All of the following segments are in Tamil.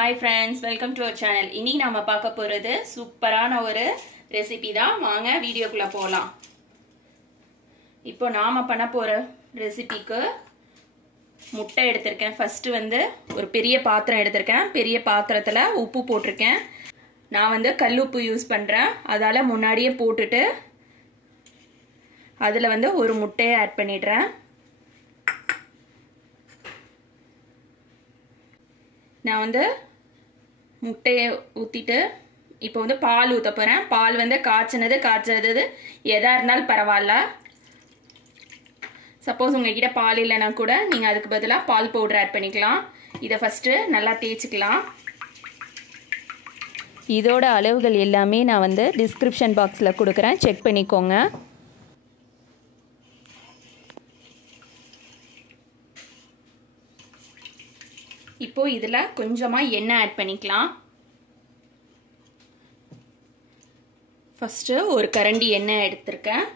Hi friends, welcome to our channel. இன்னைக்கு நாம பார்க்க போறது சூப்பரான ஒரு ரெசிபி தான். வாங்க வீடியோக்குள்ள போலாம். இப்போ நாம பண்ண போற ரெசிபிக்கு முட்டை எடுத்துர்க்கேன். ஃபர்ஸ்ட் ஒரு பெரிய பாத்திரம் எடுத்துர்க்கேன். பெரிய பாத்திரத்துல உப்பு போட்டுர்க்கேன். நான் கல்லுப்பு யூஸ் பண்றேன். அதால முன்னாடியே போட்டுட்டு அதுல ஒரு முட்டையை ஆட் பண்ணிடுறேன். நான் முட்டையை ஊத்திட்டு இப்போ பால் ஊத்த போறேன். பால் காய்ச்சினது காய்ச்சது எதா இருந்தாலும் பரவாயில்ல. சப்போஸ் உங்ககிட்ட பால் இல்லைனா கூட நீங்க அதுக்கு பதிலா பால் பவுடர் ஆட் பண்ணிக்கலாம். இதை ஃபர்ஸ்ட் நல்லா தேய்ச்சிக்கலாம். இதோட அளவுகள் எல்லாமே நான் டிஸ்கிரிப்ஷன் பாக்ஸ்ல கொடுக்குறேன், செக் பண்ணிக்கோங்க. இப்போ இதுல கொஞ்சமா எண்ணெய் ஆட் பண்ணிக்கலாம். ஃபர்ஸ்ட் ஒரு கரண்டி எண்ணெய் எடுத்துர்க்கேன்.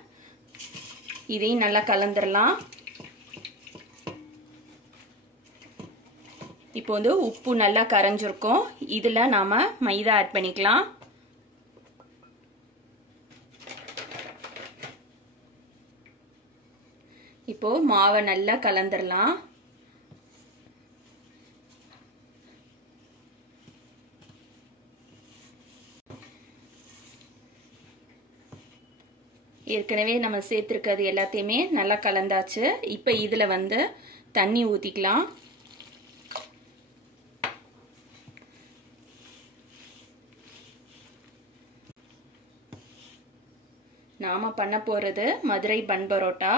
இதையும் நல்லா கலந்துடலாம். இப்போ உப்பு நல்லா கரைஞ்சிருக்கும். இதுல நாம மைதா ஆட் பண்ணிக்கலாம். இப்போ மாவை நல்லா கலந்துடலாம். ஏற்கனவே நம்ம சேர்த்திருக்கிறது எல்லாத்தையுமே நல்லா கலந்தாச்சு. இப்போ இதுல தண்ணி ஊத்திக்கலாம். நாம பண்ண போறது மதுரை பன் பரோட்டா.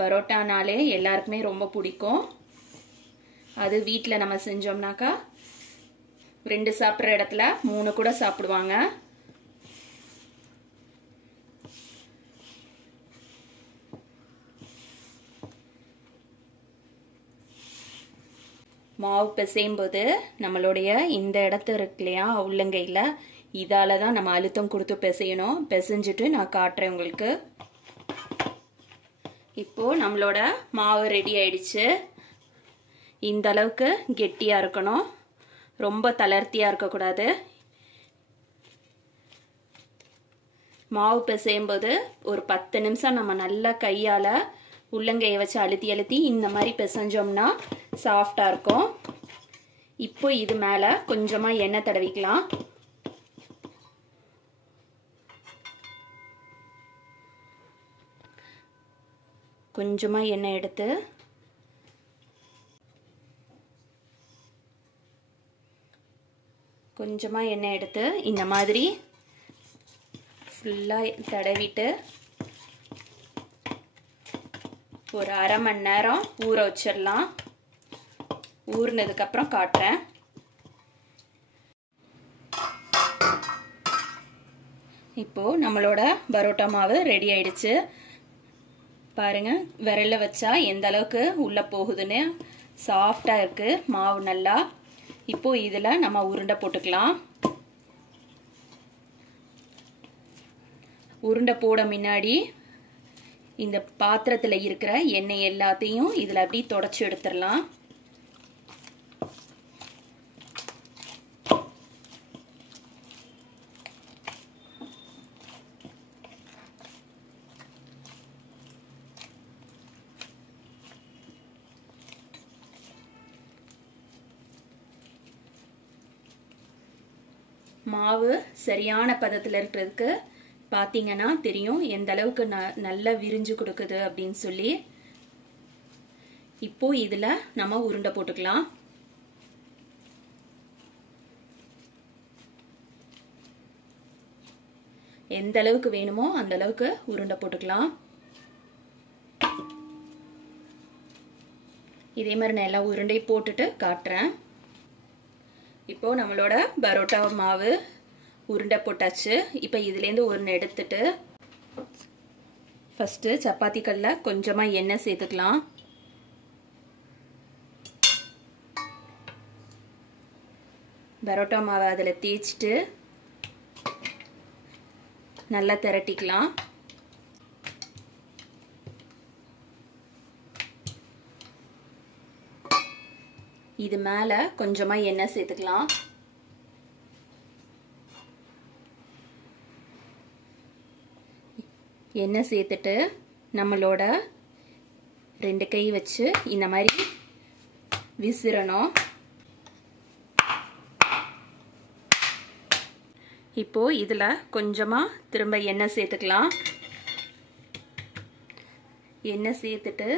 பரோட்டானாலே எல்லாருக்குமே ரொம்ப பிடிக்கும். அது வீட்டில் நம்ம செஞ்சோம்னாக்கா 2 சாப்பிட்ற இடத்துல 3 கூட சாப்பிடுவாங்க. மாவு பிசையும் போது நம்மளுடைய இந்த இடத்து இருக்கு இல்லையா, உள்ளங்கையில், இதால தான் நம்ம அழுத்தம் கொடுத்து பிசையணும். பிசைஞ்சிட்டு நான் காட்டுறேன் உங்களுக்கு. இப்போ நம்மளோட மாவு ரெடி ஆயிடுச்சு. இந்த அளவுக்கு கெட்டியா இருக்கணும், ரொம்ப தளர்த்தியா இருக்கக்கூடாது. மாவு பிசையும் போது ஒரு 10 நிமிஷம் நம்ம நல்லா கையால உள்ளங்கையை வச்சு அழுத்தி அழுத்தி இந்த மாதிரி பிசைஞ்சோம்னா சாஃப்டா இருக்கும். இப்போ இது மேல கொஞ்சமா எண்ணெய் தடவிக்கலாம். கொஞ்சமா எண்ணெய் எடுத்து இந்த மாதிரி ஃபுல்லா தடவிட்டு ஒரு அரை மணி நேரம் ஊற வச்சிடலாம். ஊறினதுக்கு அப்புறம் காட்டுறேன். இப்போ நம்மளோட பரோட்டா மாவு ரெடி ஆயிடுச்சு. பாருங்க, விரல்ல வச்சா எந்த அளவுக்கு உள்ள போகுதுன்னு. சாஃப்டா இருக்கு மாவு நல்லா. இப்போ இதுல நம்ம உருண்டை போட்டுக்கலாம். உருண்டை போட முன்னாடி இந்த பாத்திரத்துல இருக்கிற எண்ணெய் எல்லாத்தையும் இதுல அப்படி தொடச்சு எடுத்துடலாம். மாவு சரியான பதத்துல இருக்கிறதுக்கு பாத்தீங்கன்னா தெரியும் எந்த அளவுக்கு நல்லா விரிஞ்சு கொடுக்குது அப்படின்னு சொல்லி. இப்போ இதுல நம்ம உருண்டை போட்டுக்கலாம். எந்த அளவுக்கு வேணுமோ அந்த அளவுக்கு உருண்டை போட்டுக்கலாம். இதே மாதிரி நான் எல்லா உருண்டையும் போட்டுட்டு காட்டுறேன். இப்போ நம்மளோட பரோட்டா மாவு உருண்டை போட்டாச்சு. இப்போ இதுலேருந்து ஒன்று எடுத்துட்டு ஃபர்ஸ்ட் சப்பாத்தி கல்ல கொஞ்சமா எண்ணெய் சேர்த்துக்கலாம். பரோட்டா மாவை அதில் தேய்ச்சிட்டு நல்லா திரட்டிக்கலாம். இது மேலே கொஞ்சமாக எண்ணெய் சேர்த்துக்கலாம். எண்ணெய் சேர்த்துட்டு நம்மளோட 2 கை வச்சு இந்த மாதிரி விசிறணும். இப்போ இதில் கொஞ்சமாக திரும்ப எண்ணெய் சேர்த்துக்கலாம். எண்ணெய் சேர்த்துட்டு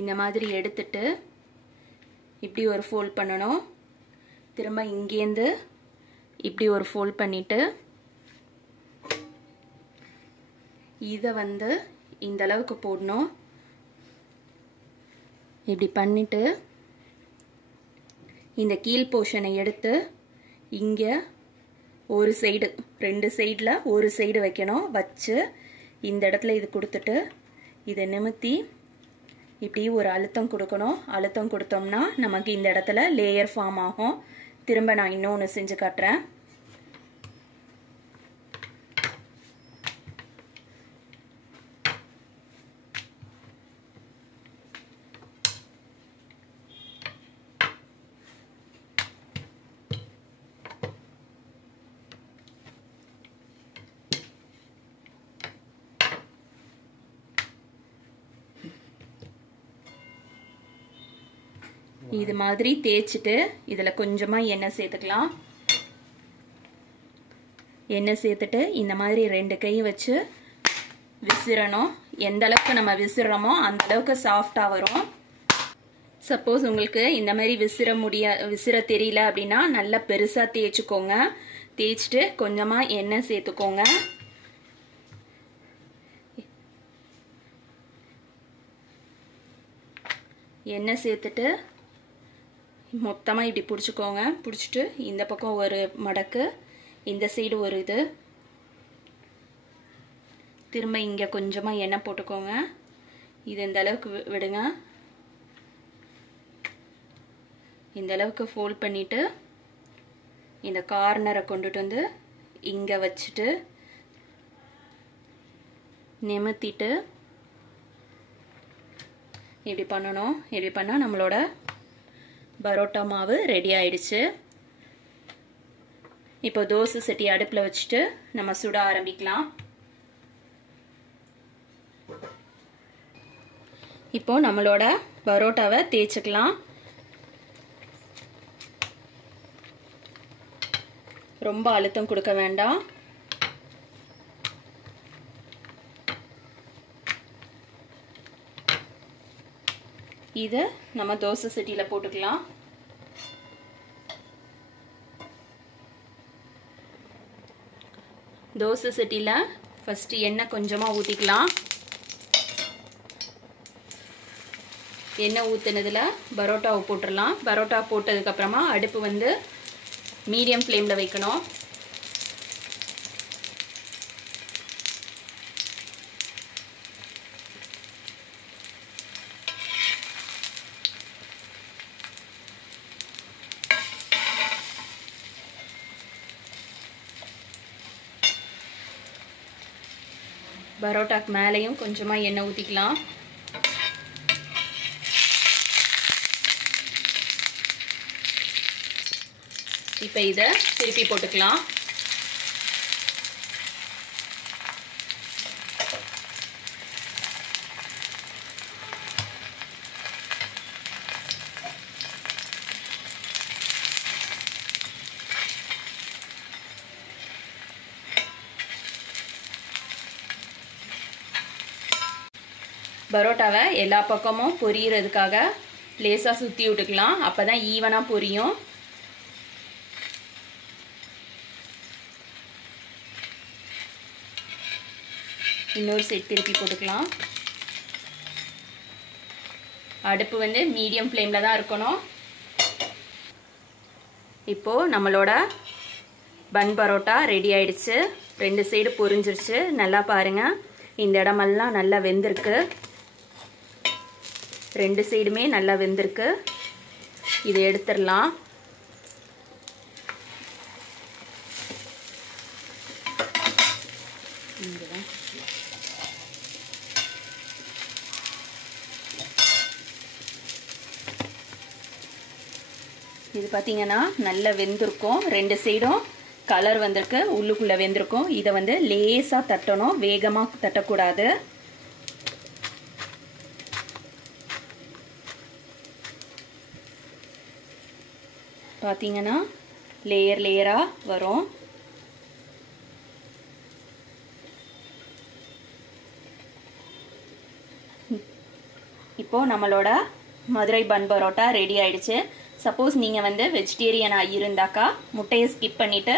இந்த மாதிரி எடுத்துட்டு இப்படி ஒரு ஃபோல்ட் பண்ணணும். திரும்ப இங்கேருந்து இப்படி ஒரு ஃபோல்ட் பண்ணிட்டு இதை வந்து இந்த அளவுக்கு போடணும். இப்படி பண்ணிட்டு இந்த கீழ் போர்ஷனை எடுத்து இங்கே ஒரு சைடு 2 சைடில் ஒரு சைடு வைக்கணும். வச்சு இந்த இடத்துல இது கொடுத்துட்டு இதை நிமித்தி இப்படி ஒரு அழுத்தம் கொடுக்கணும். அழுத்தம் கொடுத்தோம்னா நமக்கு இந்த இடத்துல லேயர் ஃபார்ம் ஆகும். திரும்ப நான் இன்னொன்று செஞ்சு காட்டுறேன். இது மாதிரி தேய்ச்சிட்டு இதில் கொஞ்சமாக எண்ணெய் சேர்த்துக்கலாம். எண்ணெய் சேர்த்துட்டு இந்த மாதிரி 2 கை வச்சு விசிறணும். எந்த அளவுக்கு நம்ம விசிறோமோ அந்த அளவுக்கு சாஃப்டாக வரும். சப்போஸ் உங்களுக்கு இந்த மாதிரி விசிற தெரியல அப்படின்னா நல்லா பெருசாக தேய்ச்சிக்கோங்க. தேய்ச்சிட்டு கொஞ்சமாக எண்ணெய் சேர்த்துக்கோங்க. எண்ணெய் சேர்த்துட்டு மொத்தமாக இப்படி பிடிச்சிக்கோங்க. பிடிச்சிட்டு இந்த பக்கம் ஒரு மடக்கு, இந்த சைடு ஒரு இது, திரும்ப இங்கே கொஞ்சமாக எண்ணெய் போட்டுக்கோங்க. இது இந்த அளவுக்கு விடுங்க. இந்த அளவுக்கு ஃபோல்ட் பண்ணிவிட்டு இந்த கார்னரை கொண்டுட்டு வந்து இங்கே வச்சுட்டு நிமித்திட்டு இப்படி பண்ணணும். இப்படி பண்ணால் நம்மளோட பரோட்டா மாவு ரெடி ஆயிடுச்சு. இப்போ தோசை சட்டி அடுப்பில் வச்சுட்டு நம்ம சுட ஆரம்பிக்கலாம். இப்போ நம்மளோட பரோட்டாவை தேய்ச்சிக்கலாம். ரொம்ப அழுத்தம் கொடுக்க வேண்டாம். இதை நம்ம தோசை சட்டியில் போட்டுக்கலாம். தோசை சட்டியில் ஃபஸ்ட்டு எண்ணெய் கொஞ்சமாக ஊற்றிக்கலாம். எண்ணெய் ஊற்றினதில் பரோட்டாவை போட்டுடலாம். பரோட்டா போட்டதுக்கப்புறமா அடுப்பு வந்து மீடியம் ஃப்ளேமில் வைக்கணும். பரோட்டாக்கு மேலேயும் கொஞ்சமாக எண்ணெய் ஊற்றிக்கலாம். இப்போ இதை திருப்பி போட்டுக்கலாம். பரோட்டாவை எல்லா பக்கமும் பொரியறதுக்காக லேசாக சுற்றி விட்டுக்கலாம். அப்போ தான் ஈவனாக பொரியும். இன்னொரு சைடு திருப்பி போட்டுக்கலாம். அடுப்பு வந்து மீடியம் ஃப்ளேமில் தான் இருக்கணும். இப்போது நம்மளோட பன் பரோட்டா ரெடி ஆயிடுச்சு. 2 சைடு பொரிஞ்சிருச்சு. நல்லா பாருங்கள், இந்த இடமெல்லாம் நல்லா வெந்திருக்கு. 2 சைடுமே நல்லா வெந்திருக்கு. இதை எடுத்துடலாம். இது பார்த்தீங்கன்னா நல்லா வெந்திருக்கும், ரெண்டு சைடும் கலர் வந்திருக்கு, உள்ளுக்குள்ள வெந்திருக்கும். இதை வந்து லேசா தட்டணும், வேகமா தட்டக்கூடாது. பார்த்தீங்கன்னா லேயர் லேயரா வரும். இப்போ நம்மளோட மதுரை பன் பரோட்டா ரெடி ஆயிடுச்சு. சப்போஸ் நீங்க வந்து வெஜிடேரியனா இருந்தாக்கா முட்டையை ஸ்கிப் பண்ணிட்டு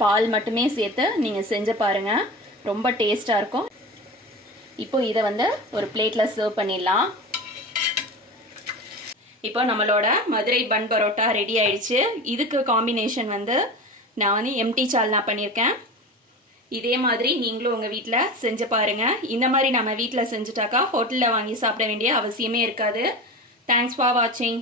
பால் மட்டுமே சேர்த்து நீங்க செஞ்சு பாருங்க, ரொம்ப டேஸ்டா இருக்கும். இப்போ இதை வந்து ஒரு பிளேட்ல சர்வ் பண்ணிடலாம். இப்போ நம்மளோட மதுரை பன் பரோட்டா ரெடி ஆயிடுச்சு. இதுக்கு காம்பினேஷன் வந்து நான் வந்து எம்டி சால்னா பண்ணியிருக்கேன். இதே மாதிரி நீங்களும் உங்க வீட்ல செஞ்சு பாருங்க. இந்த மாதிரி நம்ம வீட்ல செஞ்சுட்டாக்கா ஹோட்டல்ல வாங்கி சாப்பிட வேண்டிய அவசியமே இருக்காது. தேங்க்ஸ் ஃபார் வாட்சிங்.